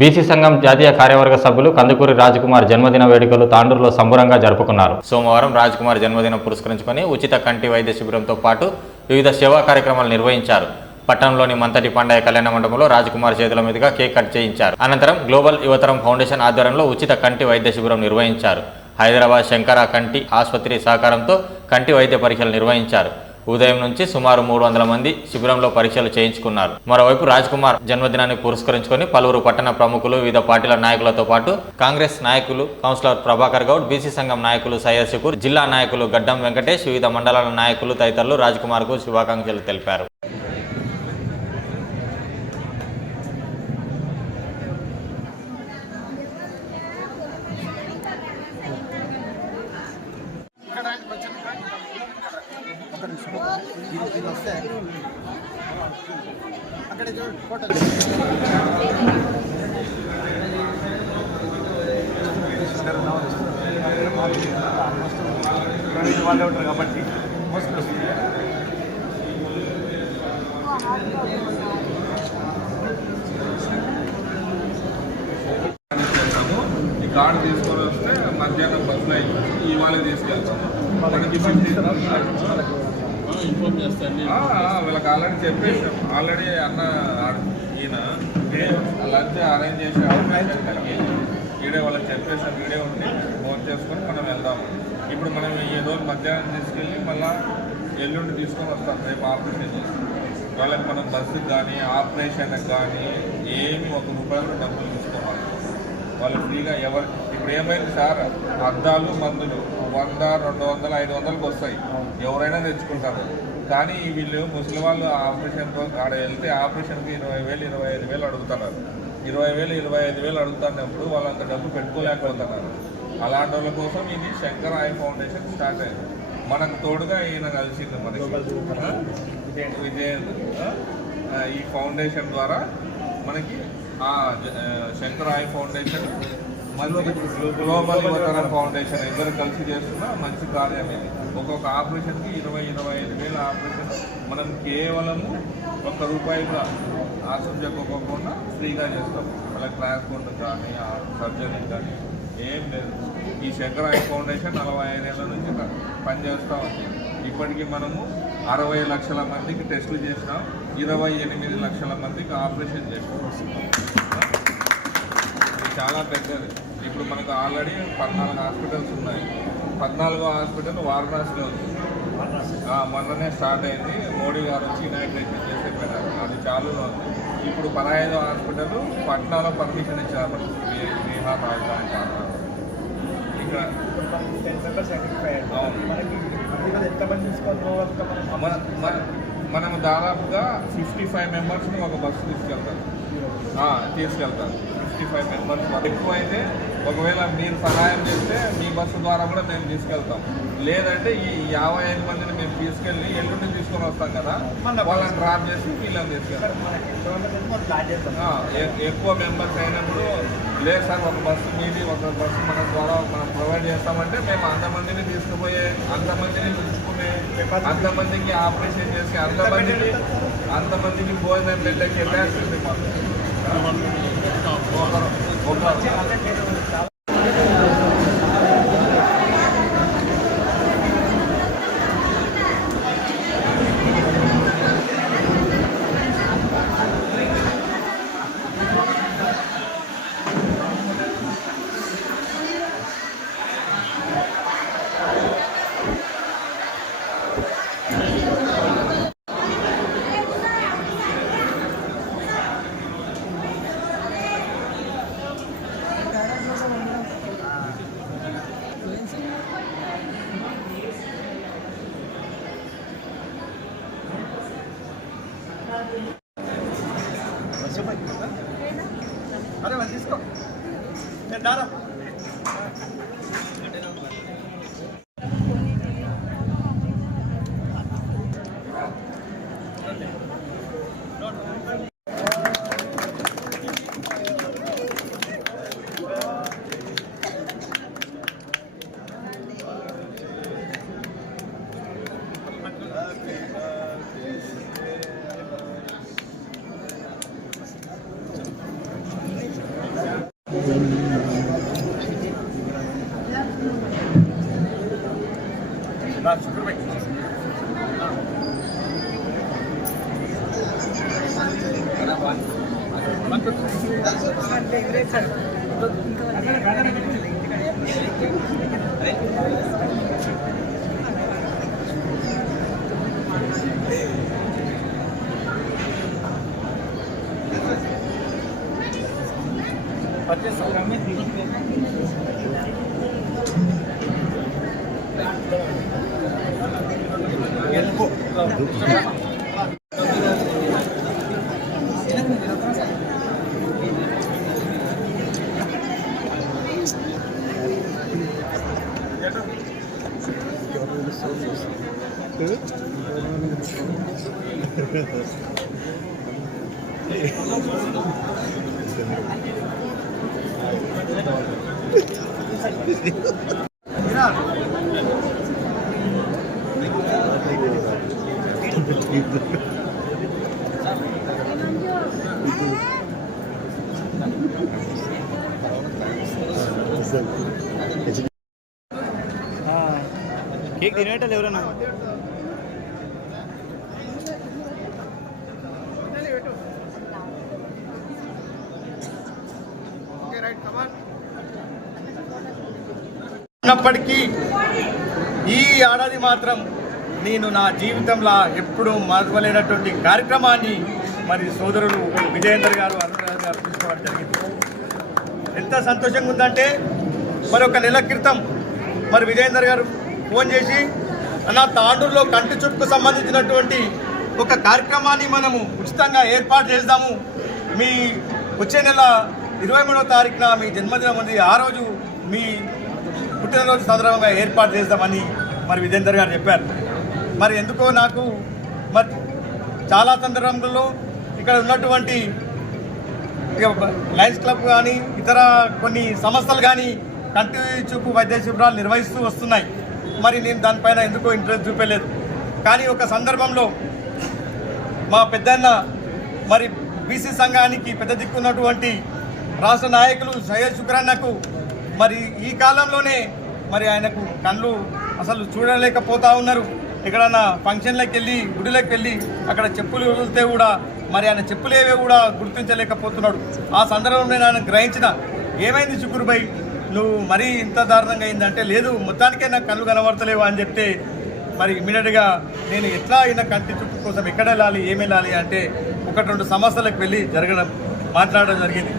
BC సంఘం జాతీయ కార్యవర్గ సభ్యులు కందుకూరి రాజ్కుమార్ జన్మదిన వేడుకలు తాండూరులో సంబరంగా జరుపుకున్నారు. సోమవారం రాజ్కుమార్ జన్మదినం పురస్కరించుకొని ఉచిత కంటి వైద్య శిబిరంతో పాటు వివిధ సేవా కార్యక్రమాలు నిర్వహించారు. పట్టణంలోని మంతటి పండయ్య కళ్యాణ మండపంలో రాజ్కుమార్ చేతుల మీదుగా కేక్ కట్ చేయించారు. అనంతరం గ్లోబల్ యువతరం ఫౌండేషన్ ఆధ్వర్యంలో ఉచిత కంటి వైద్య శిబిరం నిర్వహించారు. హైదరాబాద్ శంకర కంటి ఆసుపత్రి సహకారంతో కంటి వైద్య పరీక్షలు నిర్వహించారు. ఉదయం నుంచి సుమారు 300 మంది శిబిరంలో పరీక్షలు చేయించుకున్నారు. మరోవైపు రాజ్కుమార్ జన్మదినాన్ని పురస్కరించుకొని పలువురు పట్టణ ప్రముఖులు, వివిధ పార్టీల నాయకులతో పాటు కాంగ్రెస్ నాయకులు, కౌన్సిలర్ ప్రభాకర్ గౌడ్, బీసీ సంఘం నాయకులు సయ్యద్ షకూర్, జిల్లా నాయకులు గడ్డం వెంకటేష్, వివిధ మండలాల నాయకులు తదితరులు రాజ్కుమార్కు శుభాకాంక్షలు తెలిపారు. వాళ్ళే ఉంటారు కాబట్టి ఈ కార్డు తీసుకొని వస్తే మధ్యాహ్నం బస్సులో ఇవాళ తీసుకెళ్తాము. మనకి ఇన్ఫార్మ్ చేస్తాను. వీళ్ళకి ఆల్రెడీ చెప్పేసాం. ఆల్రెడీ అన్న ఈయన లంచ్ అరేంజ్ చేసాం. వీడియో వాళ్ళకి చెప్పేసాం. వీడియో ఉండి ఫోన్ చేసుకొని మనం వెళ్దాము. ఇప్పుడు మనం ఈ రోజు మధ్యాహ్నం తీసుకెళ్ళి మళ్ళీ ఎల్లుండి తీసుకొని వస్తాం. రేపు ఆపరేషన్ చేస్తాం. వాళ్ళకి మనం బస్సుకి కానీ ఆపరేషన్కి కానీ ఏమి ₹1 డబ్బులు తీసుకోవాలి. వాళ్ళు ఫ్రీగా ఎవరు ఇప్పుడు ఏమైంది సార్, అద్దాలు మందులు 100, 200, 500కి వస్తాయి. ఎవరైనా తెచ్చుకుంటారు. కానీ వీళ్ళు ముసలి వాళ్ళు ఆపరేషన్ ఆడ వెళ్తే ఆపరేషన్కి 20,000, 25,000 అడుగుతున్నారు. 20,000, 25,000 అడుగుతున్నప్పుడు వాళ్ళంత డబ్బు పెట్టుకోలేకపోతున్నారు. అలాంటి వాళ్ళ కోసం ఇది శంకర్ ఐ ఫౌండేషన్ స్టార్ట్ అయింది. మనకు తోడుగా ఈయన కలిసింది మనకి విజయేంద్ర. ఈ ఫౌండేషన్ ద్వారా మనకి శంకర్ ఐ ఫౌండేషన్ గ్లోబల్ యువతరం ఫౌండేషన్ ఇద్దరు కలిసి చేస్తున్న మంచి కార్యం ఇది. ఒక్కొక్క ఆపరేషన్కి 20,000-25,000 ఆపరేషన్ మనం కేవలము ₹1 కూడా ఆశం చెప్పుకోకుండా ఫ్రీగా చేస్తాం. వాళ్ళకి ట్రాన్స్పోర్ట్ కానీ సర్జరీ కానీ ఏం లేదు. ఈ శంకర్ ఐ ఫౌండేషన్ 45 ఏళ్ళ నుంచి పనిచేస్తూ ఉంది. ఇప్పటికీ మనము 60 లక్షల మందికి టెస్టులు చేసినాం. 28 లక్షల మందికి ఆపరేషన్ చేసినాం. ఇది చాలా పెద్దది. ఇప్పుడు మనకు ఆల్రెడీ 14 హాస్పిటల్స్ ఉన్నాయి. 14వ హాస్పిటల్ వారణాసిలో ఉంది. మొన్ననే స్టార్ట్ అయింది. మోడీ గారు వచ్చి ఇనాగ్రేషన్ చేసే పెట్టారు. అది చాలులో ఉంది. ఇప్పుడు 15వ హాస్పిటల్ పట్నాలో పర్మిషన్ ఇచ్చారు. బీహార్ రాజధాని ఇక్కడ మనం దాదాపుగా 55 మెంబర్స్ని ఒక బస్సు తీసుకెళ్తారు. 55 మెంబర్స్ ఎక్కువైతే ఒకవేళ మీరు సహాయం చేస్తే మీ బస్సు ద్వారా కూడా మేము తీసుకెళ్తాం. లేదంటే ఈ 55 మందిని మేము తీసుకెళ్ళి ఎల్లుండి తీసుకొని వస్తాం కదా, వాళ్ళని డ్రాప్ చేసి వీళ్ళని తీసుకెళ్తాం. ఎక్కువ మెంబర్స్ అయినప్పుడు లేదు సార్ ఒక బస్సు మీది, ఒక బస్సు మన ద్వారా మనం ప్రొవైడ్ చేస్తామంటే మేము అంతమందిని తీసుకుపోయే, అంతమందిని పిలుచుకునే, అంతమందికి ఆపరేషన్ చేసి అంతమందికి భోజనం పెట్టే కెపాసిటీ మాకు. అరే వాళ్ళు తీసుకో నేను దారా కేక్ తినేటోళ్ళు ఎవరన్నా ఉన్నప్పటికీ ఈ ఏడాది మాత్రం నేను నా జీవితంలో ఎప్పుడూ మరవలేనటువంటి కార్యక్రమాన్ని మరి సోదరులు విజయేందర్ గారు అరుణ్ గారు తీసుకోవడం జరిగింది. ఎంత సంతోషంగా ఉందంటే మరి ఒక నెల క్రితం మరి విజయేందర్ గారు ఫోన్ చేసి నా తాండూరులో కంటి చుట్టుకు సంబంధించినటువంటి ఒక కార్యక్రమాన్ని మనము ఉచితంగా ఏర్పాటు చేద్దాము, మీ వచ్చే నెల 23వ తారీఖున మీ జన్మదినం ఉంది, ఆ రోజు మీ పుట్టినరోజు సందర్భంగా ఏర్పాటు చేద్దామని మరి విజయేందర్ గారు చెప్పారు. మరి ఎందుకో నాకు మరి చాలా సందర్భంలో ఇక్కడ ఉన్నటువంటి లయన్స్ క్లబ్ కానీ ఇతర కొన్ని సంస్థలు కానీ కంటి చూపు వైద్య శిబిరాలు నిర్వహిస్తూ వస్తున్నాయి. మరి నేను దానిపైన ఎందుకో ఇంట్రెస్ట్ చూపలేదు. కానీ ఒక సందర్భంలో మా పెద్దన్న మరి బీసీ సంఘానికి పెద్ద దిక్కున్నటువంటి రాష్ట్ర నాయకులు సయ్యద్ శుక్రన్నకు మరి ఈ కాలంలోనే మరి ఆయనకు కళ్ళు అసలు చూడలేకపోతా ఉన్నారు. ఎక్కడన్నా ఫంక్షన్లకు వెళ్ళి గుడిలోకి వెళ్ళి అక్కడ చెప్పులు వదిలితే కూడా మరి ఆయన చెప్పులేవే కూడా గుర్తించలేకపోతున్నాడు. ఆ సందర్భంలో నేను ఆయన గ్రహించిన, ఏమైంది శుక్రుభాయ్ నువ్వు మరీ ఇంత దారుణంగా అయిందంటే, లేదు మొత్తానికే నాకు కళ్ళు కనబడతలేవు అని చెప్తే మరి ఇమీడియట్గా నేను ఎట్లా అయినా కంటి చుట్టు కోసం ఎక్కడ వెళ్ళాలి ఏమి వెళ్ళాలి అంటే 1-2 సంస్థలకు వెళ్ళి మాట్లాడడం జరిగింది.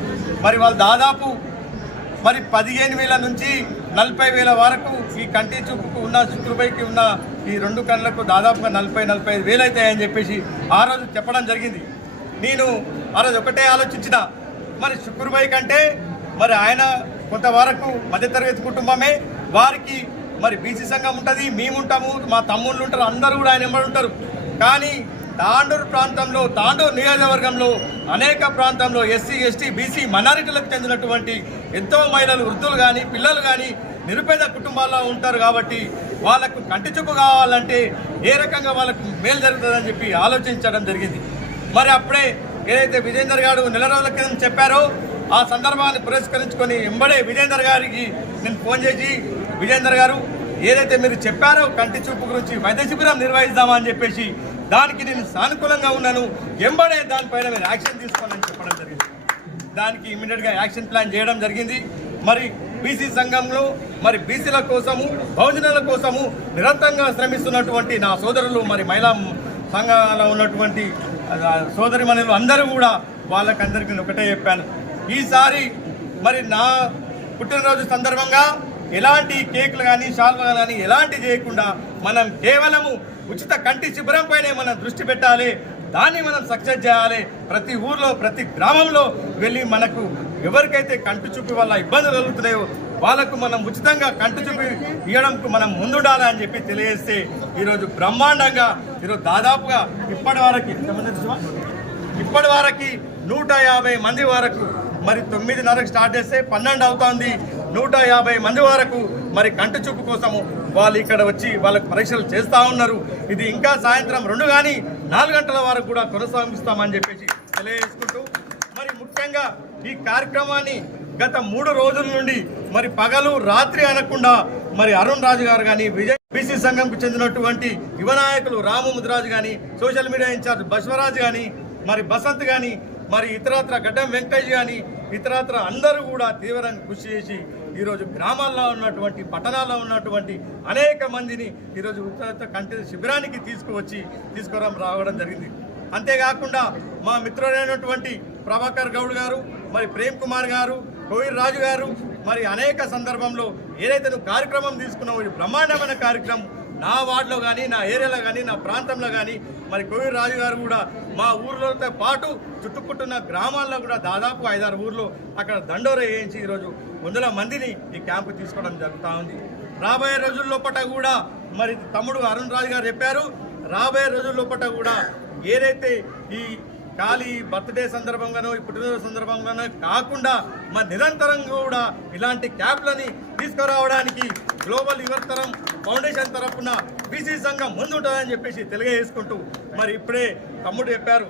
మరి వాళ్ళు దాదాపు మరి 15,000 నుంచి 40,000 వరకు ఈ కంటి చూపుకు ఉన్న శుక్రుభాయ్కి ఉన్న ఈ 2 కళ్ళకు దాదాపుగా 40,000-45,000 అవుతాయని చెప్పేసి ఆ రోజు చెప్పడం జరిగింది. నేను ఆ రోజు ఒకటే ఆలోచించిన, మరి శుక్రుభాయ్ కంటే మరి ఆయన కొంతవరకు మధ్యతరగతి కుటుంబమే, వారికి మరి బీసీ సంఘం ఉంటుంది, మేముంటాము, మా తమ్ముళ్ళు ఉంటారు, అందరూ కూడా ఆయన వెంబడి ఉంటారు. కానీ తాండూరు ప్రాంతంలో, తాండూరు నియోజకవర్గంలో అనేక ప్రాంతంలో ఎస్సీ ఎస్టీ బీసీ మైనారిటీలకు చెందినటువంటి ఎంతో మహిళలు, వృద్ధులు కానీ పిల్లలు కానీ నిరుపేద కుటుంబాల్లో ఉంటారు. కాబట్టి వాళ్ళకు కంటి చూపు కావాలంటే ఏ రకంగా వాళ్ళకు మేలు జరుగుతుందని చెప్పి ఆలోచించడం జరిగింది. మరి అప్పుడే ఏదైతే విజయేందర్ గారు నెల రోజుల క్రితం చెప్పారో ఆ సందర్భాన్ని పురస్కరించుకొని వెంబడే విజయేందర్ గారికి నేను ఫోన్ చేసి, విజయేందర్ గారు ఏదైతే మీరు చెప్పారో కంటి చూపు గురించి వైద్య శిబిరం నిర్వహిద్దామని చెప్పేసి దానికి నేను సానుకూలంగా ఉన్నాను, వెంబడే దానిపైన మీరు యాక్షన్ తీసుకోవాలని చెప్పడం జరిగింది. దానికి ఇమీడియట్గా యాక్షన్ ప్లాన్ చేయడం జరిగింది. మరి బీసీ సంఘంలో మరి బీసీల కోసము బహుజనుల కోసము నిరంతరంగా శ్రమిస్తున్నటువంటి నా సోదరులు, మరి మహిళా సంఘాలలో ఉన్నటువంటి సోదరిమణులు అందరూ కూడా వాళ్ళకందరికీ నేను ఒకటే చెప్పాను, ఈసారి మరి నా పుట్టినరోజు సందర్భంగా ఎలాంటి కేకులు కానీ షాల్వాలు కానీ ఎలాంటి చేయకుండా మనం కేవలము ఉచిత కంటి శిబిరం పైనే మనం దృష్టి పెట్టాలి, దాన్ని మనం సక్సెస్ చేయాలి. ప్రతి ఊర్లో ప్రతి గ్రామంలో వెళ్ళి మనకు ఎవరికైతే కంటి చూపు వల్ల ఇబ్బందులు కలుగుతున్నాయో వాళ్ళకు మనం ఉచితంగా కంటి చూపు ఇవ్వడానికి మనం ముందుండాలి అని చెప్పి తెలియజేస్తే ఈరోజు బ్రహ్మాండంగా ఈరోజు దాదాపుగా ఇప్పటి వరకు 150 మంది వరకు మరి 9:30కి స్టార్ట్ చేస్తే 12 అవుతోంది. 150 మంది వరకు మరి కంటి చూపు కోసము వాళ్ళు ఇక్కడ వచ్చి వాళ్ళకి పరీక్షలు చేస్తూ ఉన్నారు. ఇది ఇంకా సాయంత్రం 2 కానీ 4 గంటల వరకు కూడా కొనసాగిస్తామని చెప్పేసి తెలియజేసుకుంటూ, మరి ముఖ్యంగా ఈ కార్యక్రమాన్ని గత 3 రోజుల నుండి మరి పగలు రాత్రి అనకుండా మరి అరుణ్ రాజు గారు కానీ బీసీ సంఘంకు చెందినటువంటి యువ నాయకులు రాము ముదిరాజు కానీ సోషల్ మీడియా ఇన్ఛార్జ్ బసవరాజు కానీ మరి బసంత్ కానీ మరి ఇతరత్ర గడ్డం వెంకయ్య కానీ ఇతరత్ర అందరూ కూడా తీవ్రంగా కృషి చేసి ఈరోజు గ్రామాల్లో ఉన్నటువంటి పట్టణాల్లో ఉన్నటువంటి అనేక మందిని ఈరోజు ఉచిత కంటి శిబిరానికి రావడం జరిగింది. అంతేకాకుండా మా మిత్రుడైనటువంటి ప్రభాకర్ గౌడ్ గారు, మరి ప్రేమ్ కుమార్ గారు, కోయిర్ రాజు గారు, మరి అనేక సందర్భంలో ఏదైతే నువ్వు కార్యక్రమం తీసుకున్నావు, ఈ బ్రహ్మాండమైన కార్యక్రమం నా వార్డులో కానీ, నా ఏరియాలో కానీ, నా ప్రాంతంలో కానీ, మరి కోయిర్ రాజు గారు కూడా మా ఊర్లతో పాటు చుట్టుపుట్టున్న గ్రామాల్లో కూడా దాదాపు 5-6 ఊర్లో అక్కడ దండోర వేయించి ఈరోజు 100 మందిని ఈ క్యాంపు తీసుకోవడం జరుగుతూ ఉంది. రాబోయే రోజుల్లోపట కూడా మరి తమ్ముడు అరుణ్ రాజు గారు చెప్పారు, రాబోయే రోజుల్లోపట కూడా ఏదైతే ఈ ఖాళీ బర్త్డే సందర్భంగానో ఈ పుట్టినరోజు సందర్భంగానో కాకుండా మరి నిరంతరం కూడా ఇలాంటి క్యాంపులని తీసుకురావడానికి గ్లోబల్ యువతరం ఫౌండేషన్ తరఫున బీసీ సంఘం ముందుంటుందని చెప్పేసి తెలియజేసుకుంటూ మరి ఇప్పుడే తమ్ముడు చెప్పారు,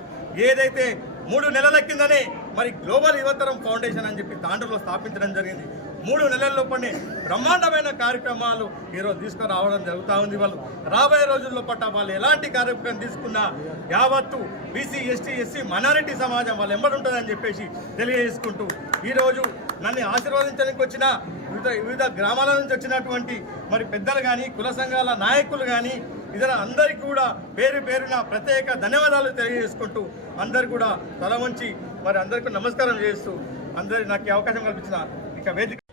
ఏదైతే 3 నెలల కిందనే మరి గ్లోబల్ యువతరం ఫౌండేషన్ అని చెప్పి తాండూరులో స్థాపించడం జరిగింది. 3 నెలల్లోపనే బ్రహ్మాండమైన కార్యక్రమాలు ఈరోజు తీసుకురావడం జరుగుతూ ఉంది. వాళ్ళు రాబోయే రోజుల్లో పట్ల వాళ్ళు ఎలాంటి కార్యక్రమం తీసుకున్నా యావత్తు బీసీ, ఎస్టీ, ఎస్సీ మైనారిటీ సమాజం వాళ్ళు ఎంబడి ఉంటుందని చెప్పేసి తెలియజేసుకుంటూ ఈరోజు నన్ను ఆశీర్వదించడానికి వచ్చిన వివిధ గ్రామాల నుంచి వచ్చినటువంటి మరి పెద్దలు కానీ, కుల సంఘాల నాయకులు కానీ, ఇతర అందరికీ కూడా పేరు పేరున ప్రత్యేక ధన్యవాదాలు తెలియజేసుకుంటూ అందరు కూడా తల వంచి మరి అందరికీ నమస్కారం చేస్తూ అందరి నాకు అవకాశం కల్పించిన ఇక వేదిక